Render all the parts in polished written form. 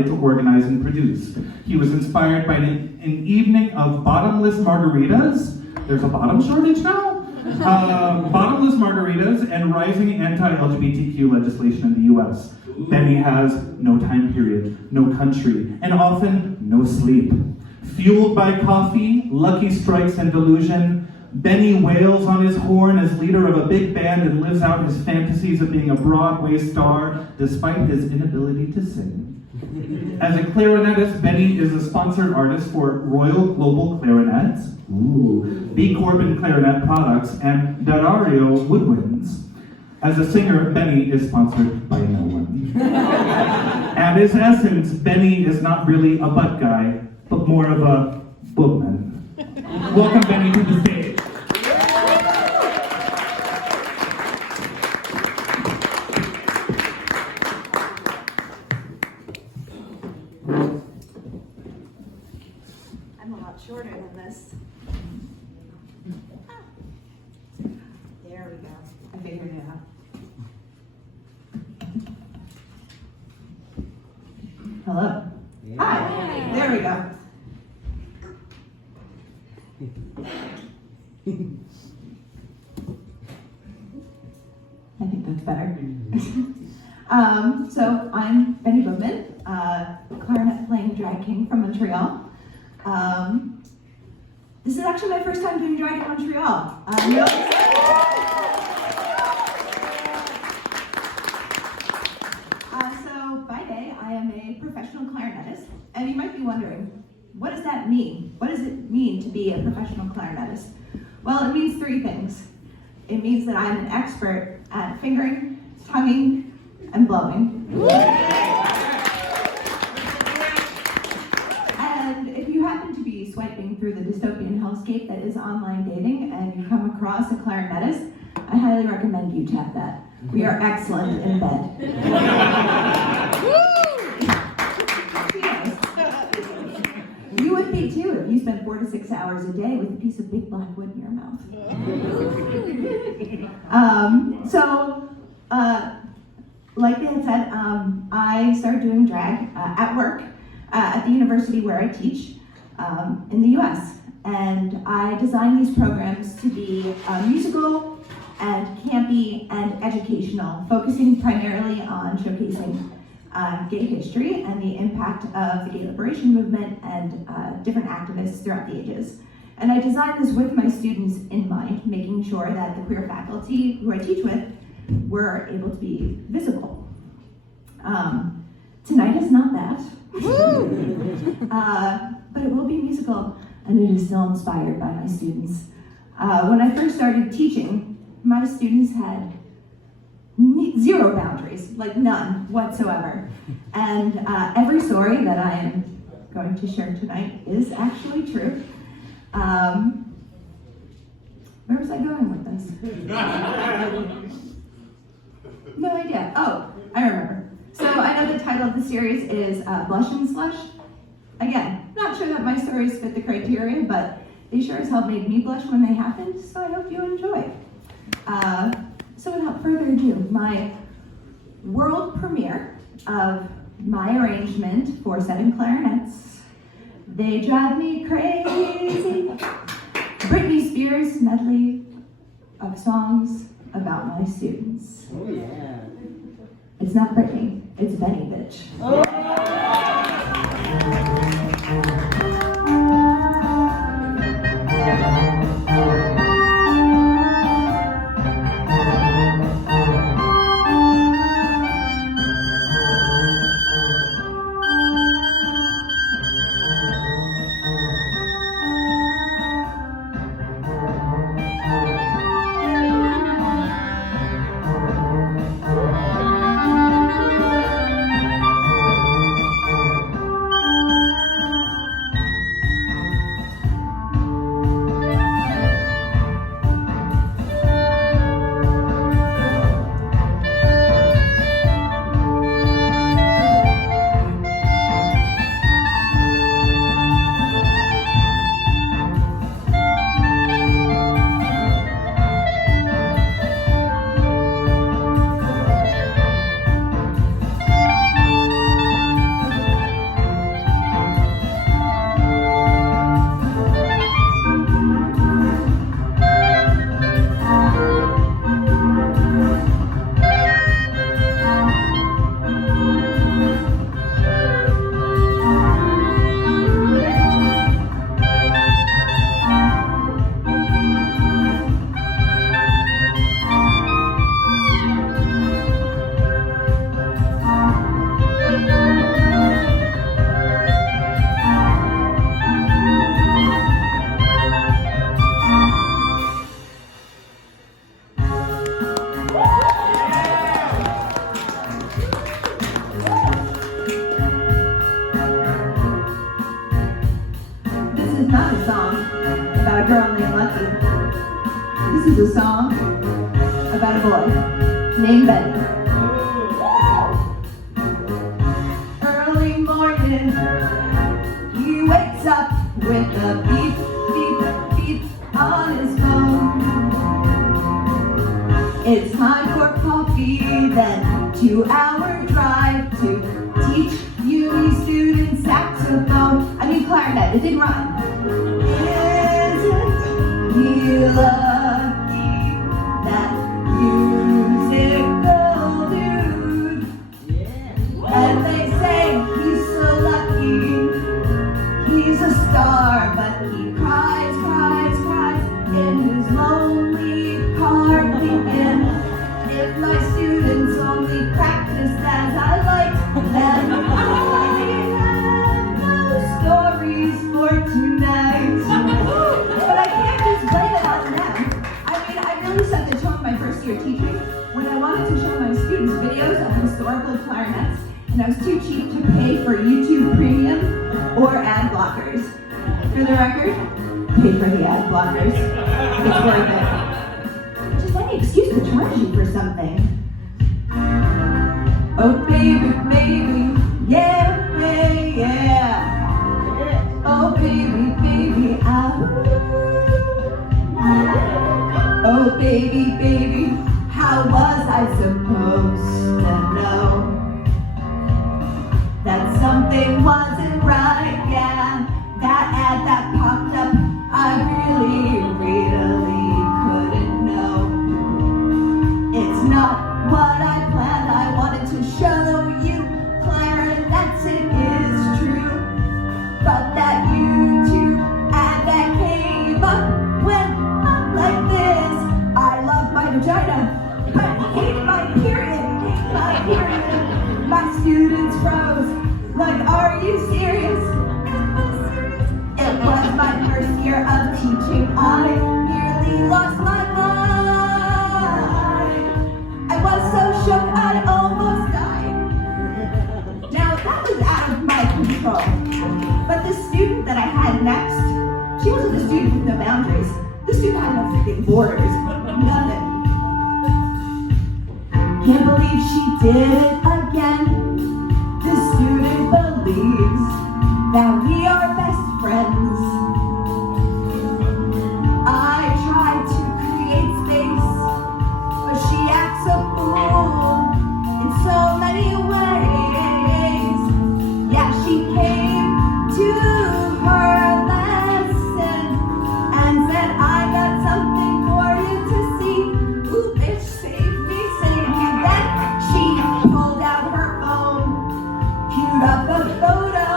to organize and produce. He was inspired by an evening of bottomless margaritas. There's a bottom shortage now? Bottomless margaritas and rising anti-LGBTQ legislation in the US. Benny has no time period, no country, and often no sleep. Fueled by coffee, lucky strikes, and delusion, Benny wails on his horn as leader of a big band and lives out his fantasies of being a Broadway star despite his inability to sing. As a clarinetist, Benny is a sponsored artist for Royal Global Clarinets, B Corp and Clarinet Products, and Dadario Woodwinds. As a singer, Benny is sponsored by no one. At his essence, Benny is not really a butt guy, but more of a boogman. Welcome Benny to the stage. I'm a lot shorter than this. There we go. I figured it out. Hello. Yeah. Hi. There we go. I think that's better. So I'm Benny Bookman, clarinet playing drag king from Montreal. This is actually my first time doing drag in Montreal. So by day, I am a professional clarinetist, and you might be wondering, what does that mean? What does it mean to be a professional clarinetist? Well, it means three things. It means that I'm an expert at fingering, tonguing, and blowing. And if you happen to be swiping through the dystopian hellscape that is online dating and you come across a clarinetist, I highly recommend you tap that. We are excellent in bed. You would be too if you spent 4 to 6 hours a day with a piece of big black wood in your mouth. Like they had said, I started doing drag at work at the university where I teach in the US. And I designed these programs to be musical and campy and educational, focusing primarily on showcasing gay history and the impact of the gay liberation movement and different activists throughout the ages. And I designed this with my students in mind, making sure that the queer faculty who I teach with were able to be visible. Tonight is not that, but it will be musical, and it is still inspired by my students. When I first started teaching, my students had zero boundaries, like none whatsoever. And every story that I am going to share tonight is actually true. Where was I going with this? No idea. Oh, I remember. So I know the title of the series is Blush and Slush. Again, not sure that my stories fit the criteria, but they sure as hell made me blush when they happened, so I hope you enjoy. So without further ado, my world premiere of my arrangement for 7 clarinets, They Drive Me Crazy, Britney Spears medley of songs about my students. Oh yeah. It's not Britney, it's Benny, bitch. Oh. not a song about a girl named Lucky. This is a song about a boy named Betty. Early morning, he wakes up with a beep, beep, beep on his phone. It's time for coffee, then 2-hour drive to teach uni students saxophone. Clarinet, it didn't rhyme. Isn't he lucky, that musical dude? And they say he's so lucky, he's a star, but he cries, cries, cries in his lonely car, thinking, if my students only practiced as I liked, then I have no stories for tonight. But I can't just blame it on them. I mean, I really set the tone my first year teaching when I wanted to show my students videos of historical clarinets, and I was too cheap to pay for YouTube Premium or ad blockers. For the record, pay for the ad blockers. It's worth it. Just any excuse to charge you for something. Oh baby, baby, yeah, yeah, yeah. Oh baby, baby, oh baby, baby, how was I supposed to know that something wasn't right? Yeah, that ad that popped up, I really couldn't know. It's not what I planned, I wanted to show you clarinets, it is true. But that YouTube ad that came up went up like this. I love my vagina, but hate my period, hate my period. My students froze, like, are you serious? It was my first year of teaching, I nearly lost my mind. I was so shook, I almost died. Now that was out of my control. But the student that I had next, she wasn't a student with no boundaries. The student had no freaking borders, nothing. Can't believe she did it again. The student believes that we are best friends. I tried to create space, but she acts a fool in so many ways. Yeah, she came to her lesson and said, I got something for you to see. Ooh, bitch, save me, save me. Then she pulled out her phone, queued up a photo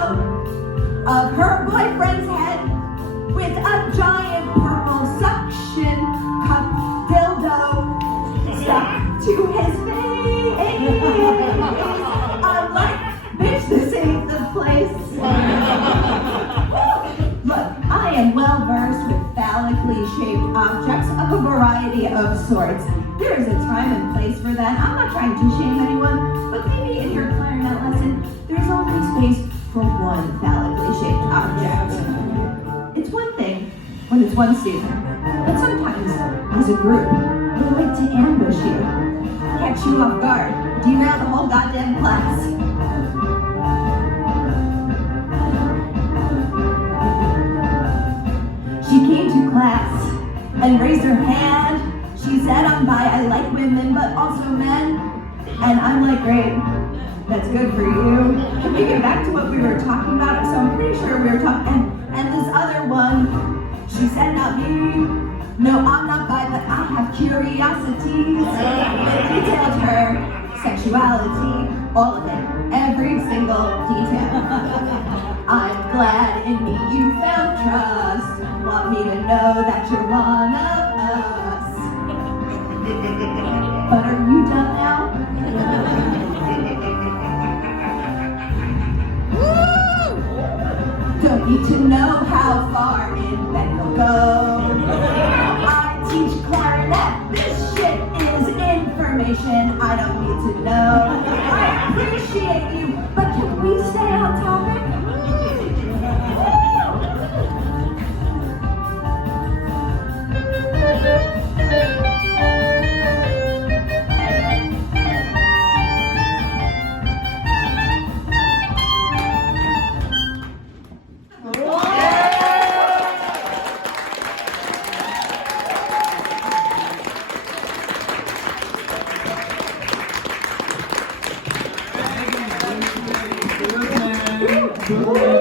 of her boyfriend's head with a giant purple suction cup dildo stuck to his face. I'm like, bitch, this ain't the place. Look, I am well versed with phallically shaped objects of a variety of sorts. There is a time and place for that. I'm not trying to shame anyone, but maybe in your clarinet lesson, there's only space for one phallically shaped object. It's one thing when it's one student, but sometimes as a group, they like to ambush you, catch you off guard, derail the whole goddamn class. She came to class and raised her hand. She said, I'm bi, I like women, but also men. And I'm like, great, that's good for you. Can we get back to what we were talking about? So I'm pretty sure we were talking, and this other one, she said, not me. No, I'm not bi, but I have curiosities. It detailed her sexuality, all of it, every single detail. I'm glad in me you found trust. Want me to know that you're one of us. But are you done now? Don't need to know how far in bed you'll go. I teach clarinet, this shit is information I don't need to know. I appreciate you, but can we stay on topic? Good.